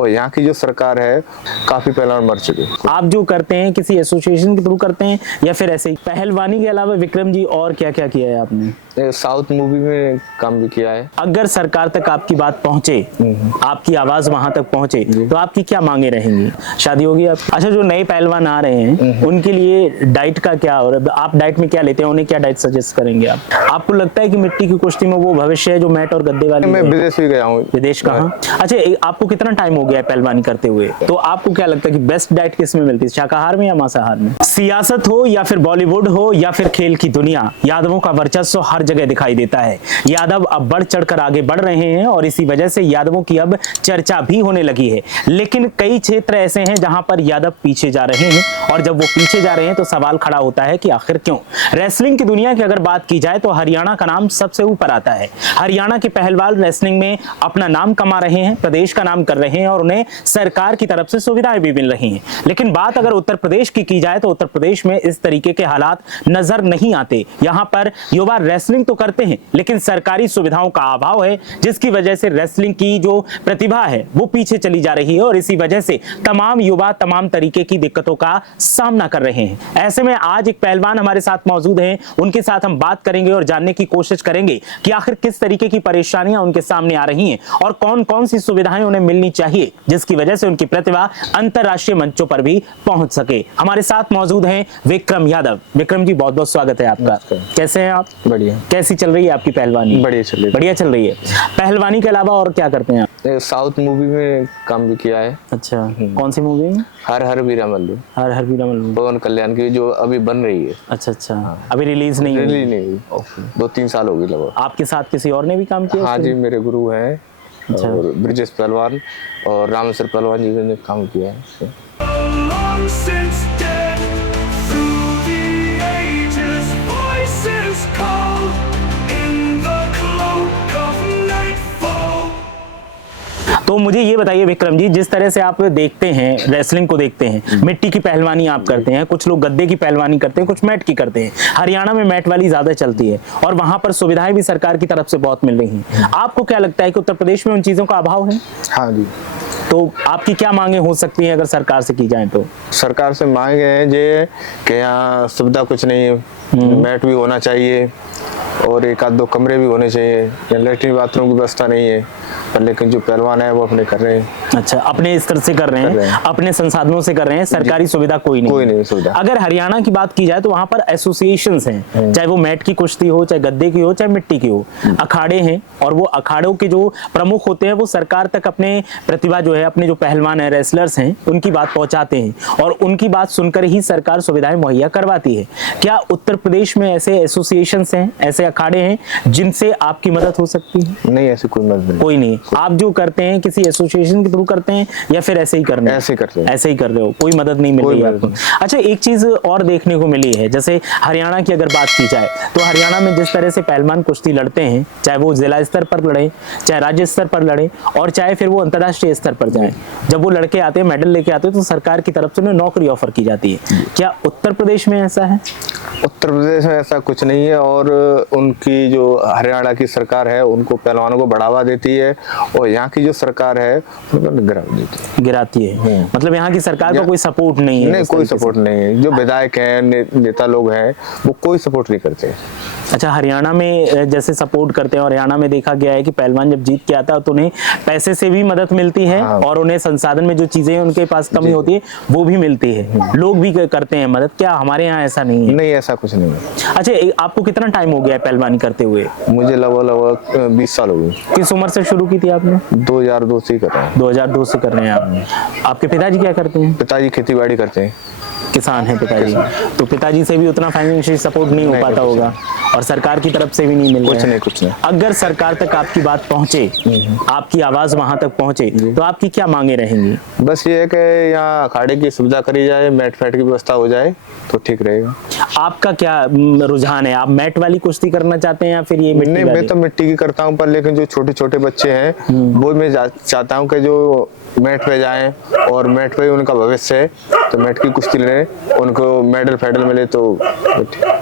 और यहाँ की जो सरकार है काफी पहलवान मर चुके। आप जो करते हैं किसी एसोसिएशन के थ्रू करते हैं या फिर ऐसे ही? पहलवानी के अलावा विक्रम जी और क्या क्या किया है आपने? साउथ मूवी में काम भी किया है। अगर सरकार तक आपकी बात पहुंचे, आपकी आवाज वहां तक पहुंचे, तो आपकी क्या मांगे रहेंगी? शादी होगी आप? अच्छा, जो नए पहलवान आ रहे हैं उनके लिए डाइट का क्या, और आप डाइट में क्या लेते हैं, उन्हें क्या डाइट सजेस्ट करेंगे आप? आपको लगता है कि मिट्टी की कुश्ती में वो भविष्य है जो मैट और गद्दे वाली? मैं विदेश भी गया हूँ। विदेश कहाँ? अच्छा, आपको कितना टाइम हो गया है पहलवानी करते हुए? तो आपको क्या लगता है कि बेस्ट डाइट किस में मिलती है, शाकाहार में या मांसाहार में? सियासत हो या फिर बॉलीवुड हो या फिर खेल की दुनिया, यादवों का वर्चस्व हर जगह दिखाई देता है। यादव अब बढ़ चढ़कर आगे बढ़ रहे हैं और इसी वजह से यादवों की अब चर्चा भी होने लगी है। लेकिन कई क्षेत्र ऐसे हैं जहां पर यादव पीछे जा रहे हैं, और जब वो पीछे जा रहे हैं तो सवाल खड़ा होता है कि आखिर क्यों? रेसलिंग की दुनिया की अगर बात की जाए तो हरियाणा का नाम सबसे ऊपर आता है। हरियाणा के पहलवान रेसलिंग में अपना नाम कमा रहे हैं, प्रदेश का नाम कर रहे हैं और उन्हें सरकार की तरफ से सुविधाएं भी मिल रही हैं। लेकिन बात अगर उत्तर प्रदेश की जाए तो उत्तर प्रदेश में इस तरीके के हालात नजर नहीं आते। यहां पर युवा रेसलिंग तो करते हैं लेकिन सरकारी सुविधाओं का अभाव है, जिसकी वजह से रेसलिंग की जो प्रतिभा है वो पीछे चली जा रही है और इसी वजह से तमाम युवा तमाम तरीके की दिक्कतों का सामना कर रहे हैं। ऐसे में आज एक पहलवान हमारे साथ मौजूद हैं, उनके साथ हम बात करेंगे और जानने की कोशिश करेंगे कि आखिर किस तरीके की परेशानियां उनके सामने आ रही हैं और कौन कौन सी सुविधाएं उन्हें मिलनी चाहिए जिसकी वजह से उनकी प्रतिभा अंतरराष्ट्रीय मंचों पर भी पहुंच सके। हमारे साथ मौजूद हैं विक्रम यादव। विक्रम जी, बहुत बहुत स्वागत है आपका। कैसे हैं आप? बढ़िया। कैसी चल रही है आपकी पहलवानी? बढ़िया चल रही है। बढ़िया चल रही है। पहलवानी के अलावा और क्या करते हैं आप? साउथ मूवी में काम भी किया है। अच्छा, कौन सी मूवी में? हर हर वीरा मल्लू। हर हर वीरा मल्लू, पवन कल्याण की जो अभी बन रही है। अच्छा अच्छा। अभी रिलीज नहीं हुई? रिलीज नहीं हुई। 2-3 साल हो गए लगभग। आपके साथ किसी और ने भी काम किया? हाँ जी, मेरे गुरु हैं। अच्छा। और ब्रिजेश पहलवान और रामेश्वर पहलवान जी ने काम किया है। तो मुझे ये बताइए विक्रम जी, जिस तरह से आप देखते हैं रेसलिंग को, देखते हैं मिट्टी की पहलवानी आप करते हैं, कुछ लोग गद्दे की पहलवानी करते हैं, कुछ मैट की करते हैं। हरियाणा में मैट वाली ज्यादा चलती है और वहां पर सुविधाएं भी सरकार की तरफ से बहुत मिल रही हैं। आपको क्या लगता है कि उत्तर प्रदेश में उन चीजों का अभाव है? हाँ जी। तो आपकी क्या मांगे हो सकती हैं अगर सरकार से की जाए तो? सरकार से मांगे हैं जे कि यहाँ सुविधा कुछ नहीं है, मैट भी होना चाहिए और एक आध 2 कमरे भी होने चाहिए। या लेटरिन बाथरूम की व्यवस्था नहीं है, पर लेकिन जो पहलवान है वो अपने कर रहे हैं। अच्छा, अपने स्तर से कर रहे हैं, अपने संसाधनों से कर रहे हैं, सरकारी सुविधा कोई नहीं सुविधा। अगर हरियाणा की बात की जाए तो वहां पर एसोसिएशंस हैं, चाहे वो मैट की कुश्ती हो, चाहे गद्दे की हो, चाहे मिट्टी की हो, अखाड़े हैं और वो अखाड़ों के जो प्रमुख होते हैं वो सरकार तक अपने प्रतिभा जो है, अपने जो पहलवान है, रेसलर्स हैं, उनकी बात पहुंचाते हैं और उनकी बात सुनकर ही सरकार सुविधाएं मुहैया करवाती है। क्या उत्तर प्रदेश में ऐसे एसोसिएशंस हैं, ऐसे अखाड़े हैं जिनसे आपकी मदद हो सकती है? नहीं, ऐसी कोई मदद नहीं। कोई नहीं। आप जो करते हैं किसी एसोसिएशन के थ्रू करते हैं या फिर ऐसे ही कर रहे हैं? ऐसे करते हैं। ऐसे ही कर रहे हो, कोई मदद नहीं मिल रही है आपको? अच्छा, एक चीज और देखने को मिली है, जैसे हरियाणा की अगर बात की जाए तो हरियाणा में जिस तरह से पहलवान कुश्ती लड़ते हैं, चाहे वो जिला स्तर पर लड़े, चाहे राज्य स्तर पर लड़े और चाहे फिर वो अंतर्राष्ट्रीय स्तर पर जाए, जब वो लड़के आते हैं, मेडल लेके आते हैं तो सरकार की तरफ से उन्हें नौकरी ऑफर की जाती है। क्या उत्तर प्रदेश में ऐसा है? उत्तर प्रदेश में ऐसा कुछ नहीं है और उनकी जो हरियाणा की सरकार है उनको पहलवानों को बढ़ावा देती है और यहाँ की जो सरकार है उनको गिराती है। मतलब यहाँ की सरकार का कोई सपोर्ट नहीं है? नहीं, कोई सपोर्ट नहीं है। जो विधायक हैं, नेता लोग हैं, वो कोई सपोर्ट नहीं करते। अच्छा, हरियाणा में जैसे सपोर्ट करते हैं और हरियाणा में देखा गया है कि पहलवान जब जीत के आता है तो उन्हें पैसे से भी मदद मिलती है। हाँ। और उन्हें संसाधन में जो चीजें उनके पास कमी होती है वो भी मिलती है, लोग भी करते हैं मदद। क्या हमारे यहाँ ऐसा नहीं है? नहीं, ऐसा कुछ नहीं है। अच्छा, आपको कितना टाइम हो गया है पहलवानी करते हुए? मुझे लगभग 20 साल हो गए। किस उम्र से शुरू की थी आपने? 2002 से कर रहे हैं। 2002 से कर रहे हैं आप। आपके पिताजी क्या करते हैं? पिताजी खेती बाड़ी करते हैं। किसान है पिताजी। तो पिताजी से भी उतना फाइनेंशियल सपोर्ट नहीं हो पाता होगा और सरकार की तरफ से भी नहीं मिल रहा है? कुछ नहीं। अगर सरकार तक आपकी बात पहुंचे, आपकी आवाज वहां तक पहुंचे, तो आपकी क्या मांगे रहेंगी? बस ये है कि यहाँ अखाड़े की सुविधा करी जाए, मैट फैट की व्यवस्था हो जाए तो ठीक रहेगा। आपका क्या रुझान है? आप मैट वाली कुश्ती करना चाहते हैं या फिर ये मिट्टी? नहीं, मैं तो मिट्टी की करता हूँ, पर लेकिन जो छोटे छोटे बच्चे हैं वो मैं चाहता हूँ कि जो मैट पे जाएं और मैट पे ही उनका भविष्य है, तो मैट की कुश्ती लड़े, उनको मेडल फेडल मिले तो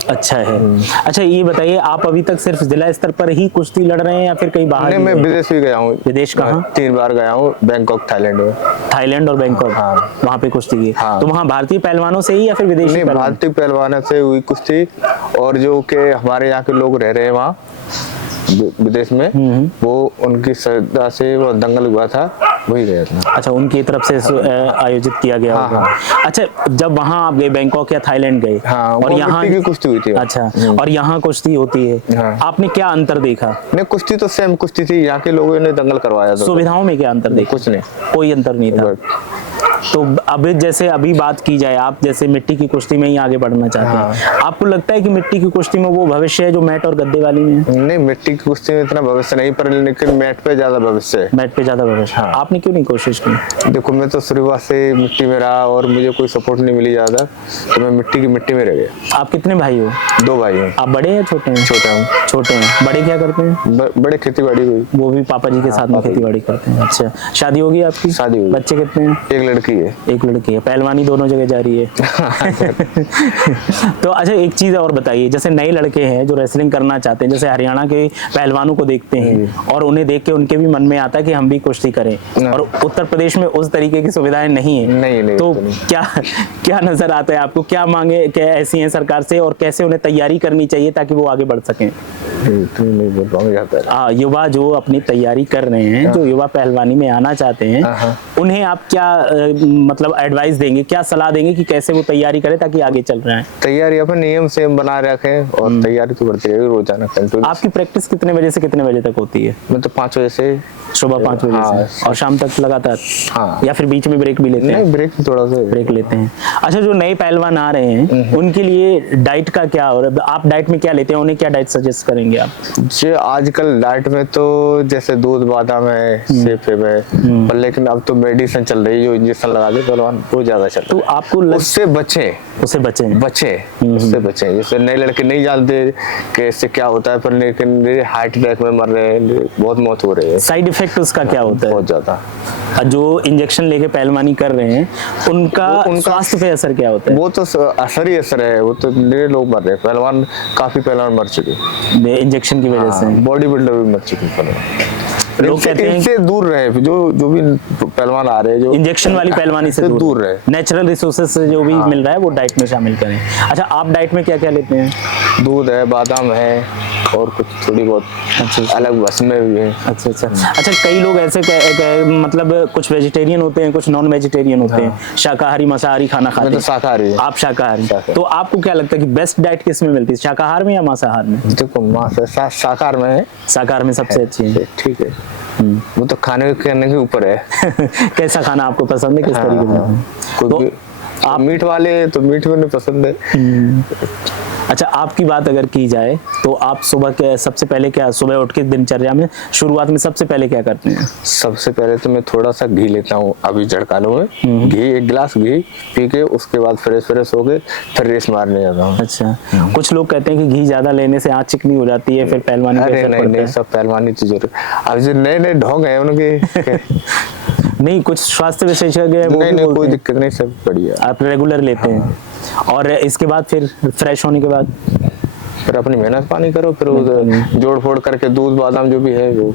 अच्छा है। अच्छा ये बताइए, आप अभी तक सिर्फ जिला स्तर पर ही कुश्ती लड़ रहे हैं या फिर कहीं बाहर नहीं, भी मैं गए? विदेश भी गया हूँ। विदेश कहाँ? 3 बार गया हूँ, बैंकॉक, थाईलैंड में। थाईलैंड और बैंकॉक, हाँ। वहाँ पे कुश्ती की। हाँ। तो वहाँ भारतीय पहलवानों से ही या फिर विदेशी नहीं, पहलवान? भारतीय पहलवानों से हुई कुश्ती, और जो के हमारे यहाँ के लोग रह रहे हैं वहाँ विदेश में, वो उनकी श्रद्धा से वो दंगल हुआ था, वही गया था। अच्छा, उनकी तरफ से आयोजित किया गया हाँ, होगा। अच्छा, जब वहाँ आप गए, बैंकॉक या थाईलैंड गए, हाँ, और वो यहाँ मिट्टी की कुश्ती हुई थी। अच्छा, और यहाँ कुश्ती होती है, हाँ। आपने क्या अंतर देखा? नहीं, कुश्ती तो सेम कुश्ती थी, यहाँ के लोगों ने दंगल करवाया था। सुविधाओं में क्या अंतर देखा? कुछ नहीं, कोई अंतर नहीं था। तो अब जैसे अभी बात की जाए, आप जैसे मिट्टी की कुश्ती में ही आगे बढ़ना चाहते हैं, आपको लगता है कि मिट्टी की कुश्ती में वो भविष्य है जो मैट और गद्दे वाली में है? नहीं, मिट्टी की कुश्ती में इतना भविष्य नहीं, पर लेकिन मैट पे ज्यादा भविष्य है। मैट पे ज्यादा भविष्य। हाँ। आपने क्यों नहीं कोशिश की? देखो, मैं तो शुरुआत से मिट्टी में रहा और मुझे कोई सपोर्ट नहीं मिली ज्यादा, तो मैं मिट्टी में रह गया। आप कितने भाई हो? 2 भाई हैं। आप बड़े हैं छोटे हैं? छोटा हूँ। छोटे हैं। बड़े क्या करते हैं? बड़े खेती बाड़ी हुई। वो भी पापा जी के साथ में खेती बाड़ी करते हैं। अच्छा, शादी होगी आपकी? शादी हुई। बच्चे कितने हैं? एक लड़की है। एक लड़की है। पहलवानी दोनों जगह जारी है। तो अच्छा, एक चीज और बताइए, जैसे नए लड़के हैं जो रेसलिंग करना चाहते हैं, जैसे हरियाणा के पहलवानों को देखते हैं और उन्हें देख के उनके भी मन में आता है कि हम भी कुश्ती करें, और उत्तर प्रदेश में उस तरीके की सुविधाएं नहीं है। नहीं, तो तो नहीं। क्या नजर आता है आपको? क्या मांगे क्या ऐसी हैं सरकार से, और कैसे उन्हें तैयारी करनी चाहिए ताकि वो आगे बढ़ सकें? नहीं बोल पाऊंगा जाता है। युवा जो अपनी तैयारी कर रहे हैं, जो युवा पहलवानी में आना चाहते हैं, उन्हें आप क्या मतलब एडवाइस देंगे, क्या सलाह देंगे कि कैसे वो तैयारी करें ताकि आगे चल रहे हैं? तैयारी अपन नियम से बना रखें, और तैयारी तो करते रहे रोजाना कंटिन्यू। आपकी प्रैक्टिस कितने बजे से कितने बजे तक होती है? मैं तो 5 बजे से, सुबह 5 बजे हाँ, से, और शाम तक लगातार? हाँ। या फिर बीच में ब्रेक भी लेते हैं? नहीं, ब्रेक थोड़ा सा ब्रेक लेते हैं। अच्छा, जो नए पहलवान आ रहे हैं उनके लिए डाइट का क्या, और आप डाइट में क्या लेते हैं, उन्हें क्या डाइट सजेस्ट करेंगे आप? जो आजकल डाइट में तो जैसे दूध, बादाम है, सेब है, पर लेकिन अब तो मेडिसिन चल रही है, जो इंजेक्शन लगा दे पहलवान, वो ज्यादा चल तो रहा है। आपको उससे बचें, उससे बचें। उससे बचें। जैसे नए लड़के नहीं जानते कि इससे क्या होता है, पर लेकिन हार्ट अटैक में मर रहे हैं, बहुत मौत हो रही है। साइड इफेक्ट उसका क्या होता है? बहुत ज्यादा। जो इंजेक्शन लेके पहलवानी कर रहे हैं उनका स्वास्थ्य पे असर क्या होता है? वो तो असर ही असर है, वो तो मेरे लोग मर रहे हैं, पहलवान, काफी पहलवान मर चुके इंजेक्शन की वजह से। बॉडी बिल्डर भी मर चुके हैं पहलवान। लोग कहते हैं इनसे दूर रहे, जो भी पहलवान आ रहे हैं, जो इंजेक्शन वाली पहलवानी से दूर रहे। नेचुरल रिसोर्सेज से जो भी मिल रहा है वो डाइट में शामिल करें। अच्छा, आप डाइट में क्या क्या लेते हैं? दूध है, बादाम है, और कुछ थोड़ी बहुत अलग वसमें भी है। अच्छा। कई लोग ऐसे मतलब कुछ वेजिटेरियन होते हैं, कुछ नॉन वेजिटेरियन होते हैं, शाकाहारी मांसाहारी खाना खाते हैं। तो शाकाहारी है। आप शाकाहारी। तो आपको क्या लगता है कि बेस्ट डाइट किस में मिलती है, शाकाहार में या मांसाहार में? देखो, शाकाहार में है। शाकाहार में सबसे अच्छी है। ठीक है, वो तो खाने करने के ऊपर है। कैसा खाना आपको पसंद है, किस तरीके से? तो आप मीट वाले तो मीट में नहीं पसंद है। अच्छा, आपकी बात अगर की जाए तो आप सुबह के सबसे पहले क्या, सुबह उठ के दिनचर्या में शुरुआत में सबसे पहले क्या करते हैं? सबसे पहले तो मैं थोड़ा सा घी लेता हूँ, अभी जड़कालों में घी, 1 गिलास घी पी के उसके बाद फ्रेश हो के फिर रेस मारने जाता हूँ। अच्छा, कुछ लोग कहते हैं कि घी ज्यादा लेने से आँख चिकनी हो जाती है, फिर पहलवानी पे असर पड़ता है। सब पहलवानी तो जरूर। अब जो नए ढोंग है उनके नहीं, कुछ स्वास्थ्य विशेषज्ञ है वो भी नहीं, बोलते कोई हैं। दिक्कत नहीं, सब बढ़िया। आप रेगुलर लेते हैं, और इसके बाद फिर फ्रेश होने के बाद फिर अपनी मेहनत पानी करो, फिर जोड़ फोड़ करके दूध बादाम जो भी है वो।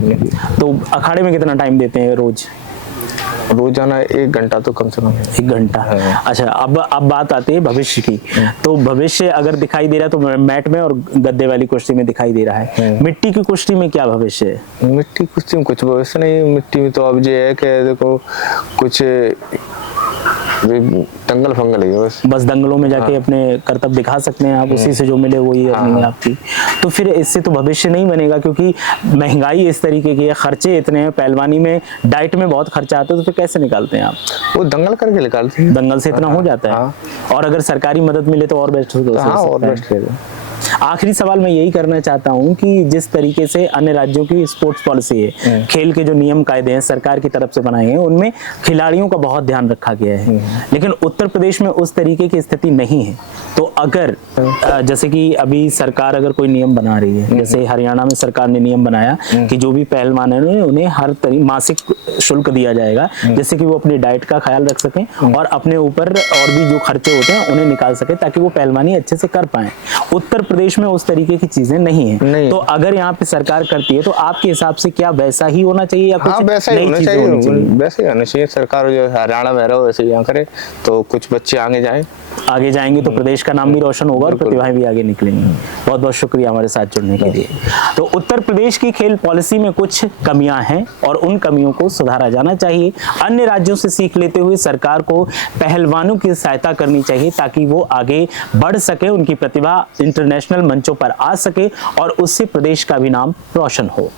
तो अखाड़े में कितना टाइम देते हैं रोज? रोजाना 1 घंटा तो कम से कम। 1 घंटा। अच्छा, अब बात आती है भविष्य की। तो भविष्य अगर दिखाई दे रहा है तो मैट में और गद्दे वाली कुश्ती में दिखाई दे रहा है, मिट्टी की कुश्ती में क्या भविष्य है? मिट्टी कुश्ती में कुछ भविष्य नहीं। मिट्टी में तो अब ये है कि देखो कुछ दंगल फंगल है बस दंगलों में जाके अपने कर्तव्य दिखा सकते हैं आप, उसी से जो मिले वही अपनी आपकी। तो फिर इससे तो भविष्य नहीं बनेगा, क्योंकि महंगाई इस तरीके की है, खर्चे इतने हैं, पहलवानी में डाइट में बहुत खर्चा आता है, तो फिर कैसे निकालते हैं आप? वो दंगल करके निकालते हैं। दंगल से इतना हो जाता है। और अगर सरकारी मदद मिले तो और बेस्ट हो सकता है। आखिरी सवाल मैं यही करना चाहता हूं कि जिस तरीके से अन्य राज्यों की स्पोर्ट्स पॉलिसी है, खेल के जो नियम कायदे हैं सरकार की तरफ से बनाए हैं, उनमें खिलाड़ियों का बहुत ध्यान रखा गया है, लेकिन उत्तर प्रदेश में उस तरीके की स्थिति नहीं है। तो अगर जैसे कि अभी सरकार अगर कोई नियम बना रही है, जैसे हरियाणा में सरकार ने नियम बनाया कि जो भी पहलवान है उन्हें हर मासिक शुल्क दिया जाएगा, जैसे कि वो अपनी डाइट का ख्याल रख सकें और अपने ऊपर और भी जो खर्चे होते हैं उन्हें निकाल सके ताकि वो पहलवानी अच्छे से कर पाए। उत्तर प्रदेश में उस तरीके की चीजें नहीं है। तो अगर यहाँ पे सरकार करती है तो आपके हिसाब से क्या वैसा ही होना चाहिए या कुछ वैसा ही होना चाहिए, वैसे ही होना चाहिए। सरकार जो हरियाणा में रहो वैसे यहाँ करे तो कुछ बच्चे आगे जाएंगे तो प्रदेश का नाम भी रोशन होगा और प्रतिभाएं भी आगे निकलेंगी। बहुत बहुत शुक्रिया हमारे साथ जुड़ने के लिए। तो उत्तर प्रदेश की खेल पॉलिसी में कुछ कमियां हैं और उन कमियों को सुधारा जाना चाहिए। अन्य राज्यों से सीख लेते हुए सरकार को पहलवानों की सहायता करनी चाहिए ताकि वो आगे बढ़ सके, उनकी प्रतिभा इंटरनेशनल मंचों पर आ सके और उससे प्रदेश का भी नाम रोशन हो।